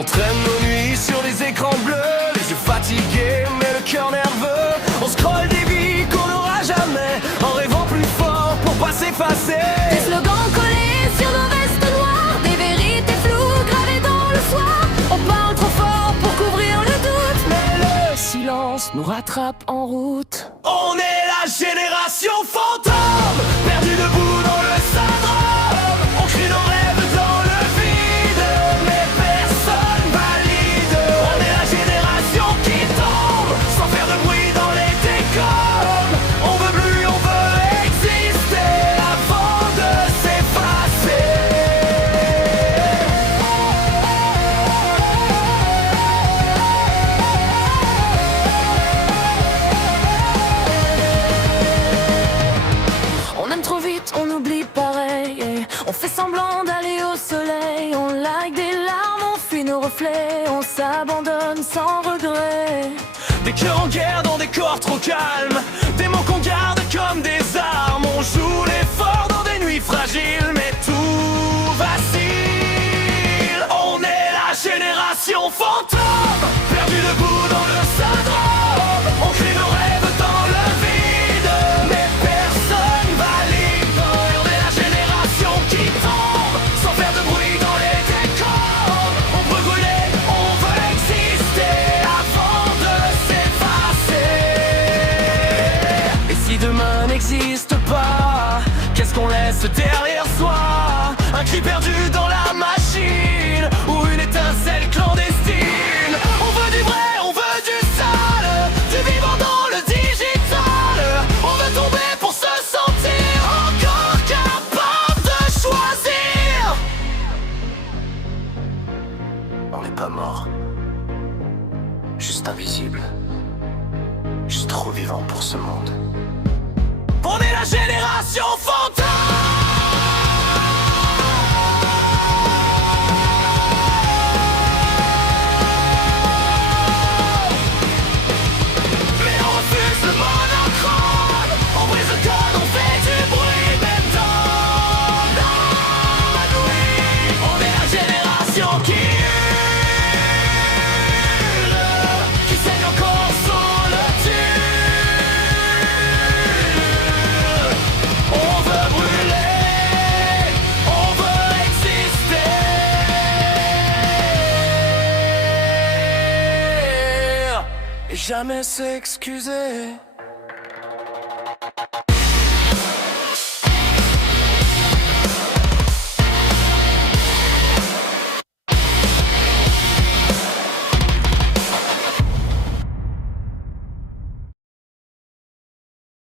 On traîne nos nuits sur les écrans bleus, les yeux fatigués mais le cœur nerveux. On scrolle des vies qu'on n'aura jamais, en rêvant plus fort pour pas s'effacer. Des slogans collés sur nos vestes noires, des vérités floues gravées dans le soir. On parle trop fort pour couvrir le doute, Mais le silence nous rattrape en route. On est la génération fantôme, perdue debout dans le syndrome. On crie nos rêves dans le vide, mais personne valide. On est la génération qui tombe, sans faire de bruit dans les décombres. On veut plus, on veut exister avant de s'effacer. on aime trop vite, on oublie pareil. On fait semblant d'aller au soleil, on like des larmes, on fuit nos reflets, on s'abandonne sans regret. Des cœurs en guerre dans des corps trop calmes, des mots qu'on garde comme des armes. On joue les forts dans des nuits fragiles, mais tout vacille. On est la génération fantôme, perdue debout dans le syndrome. On crie nos rêves dans le vide, mais personne valide. On est la génération qui tombe, sans faire de bruit dans les décombres. On veut brûler, on veut exister avant de s'effacer. Et si demain n'existe pas, qu'est-ce qu'on laisse derrière soi? Un cri perdu dans la machine, ou une étincelle clandestine. On veut du vrai, on veut du sale, du vivant dans le digital. On veut tomber pour se sentir encore capable de choisir. On n'est pas mort, juste invisible, juste trop vivant pour ce monde. On est la génération fantôme. Mais on refuse le monochrome, on brise le code, on fait du bruit, même dans la nuit. On est la génération qui hurle, qui saigne encore sous le tube. On veut brûler, on veut exister. Et jamais s'excuser.